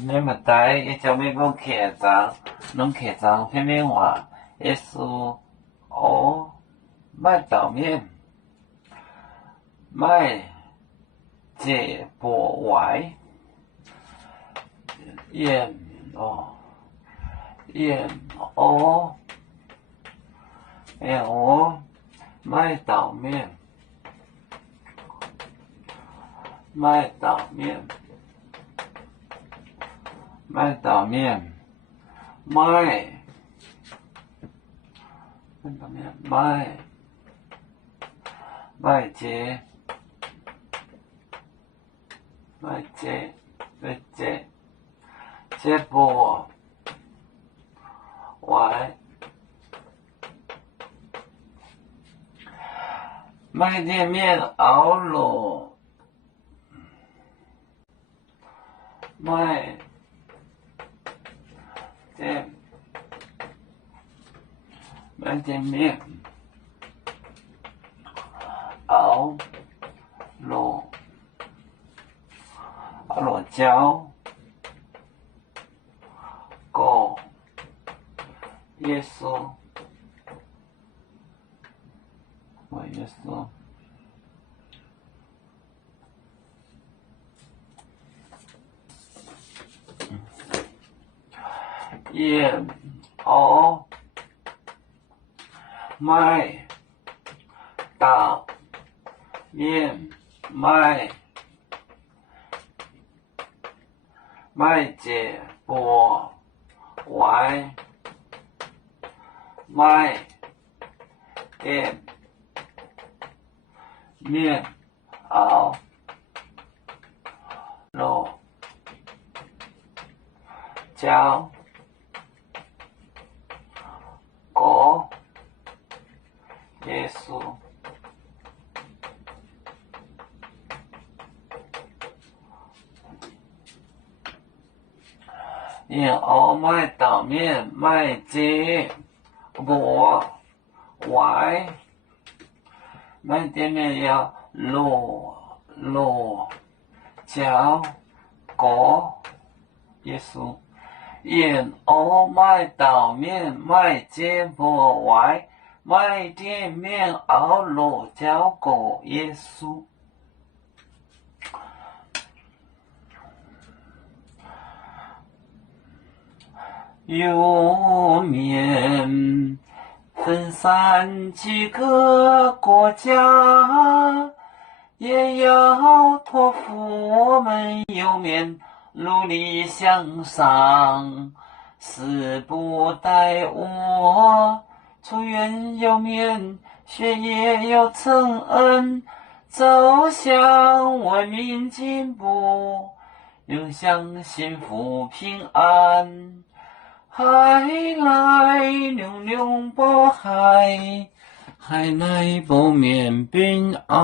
你们带一叫美国客栈，弄客栈偏偏话，也是卖豆面，卖这波外，盐卖豆面，卖豆面，卖豆面，卖这波外，卖店面熬卤，卖店面熬卤椒果耶稣盐卖豆面卖这波外卖店面熬卤椒果耶稣卖豆面卖这波外卖店面要卤椒果耶稣卖豆面卖这波外卖店面熬卤椒果耶稣有面分散几个国家，也要托付我们有面努力向上，死不待我，出院有面，学业有成恩，走向文明进步，永享幸福平安。海来流流波海，海来不免平安。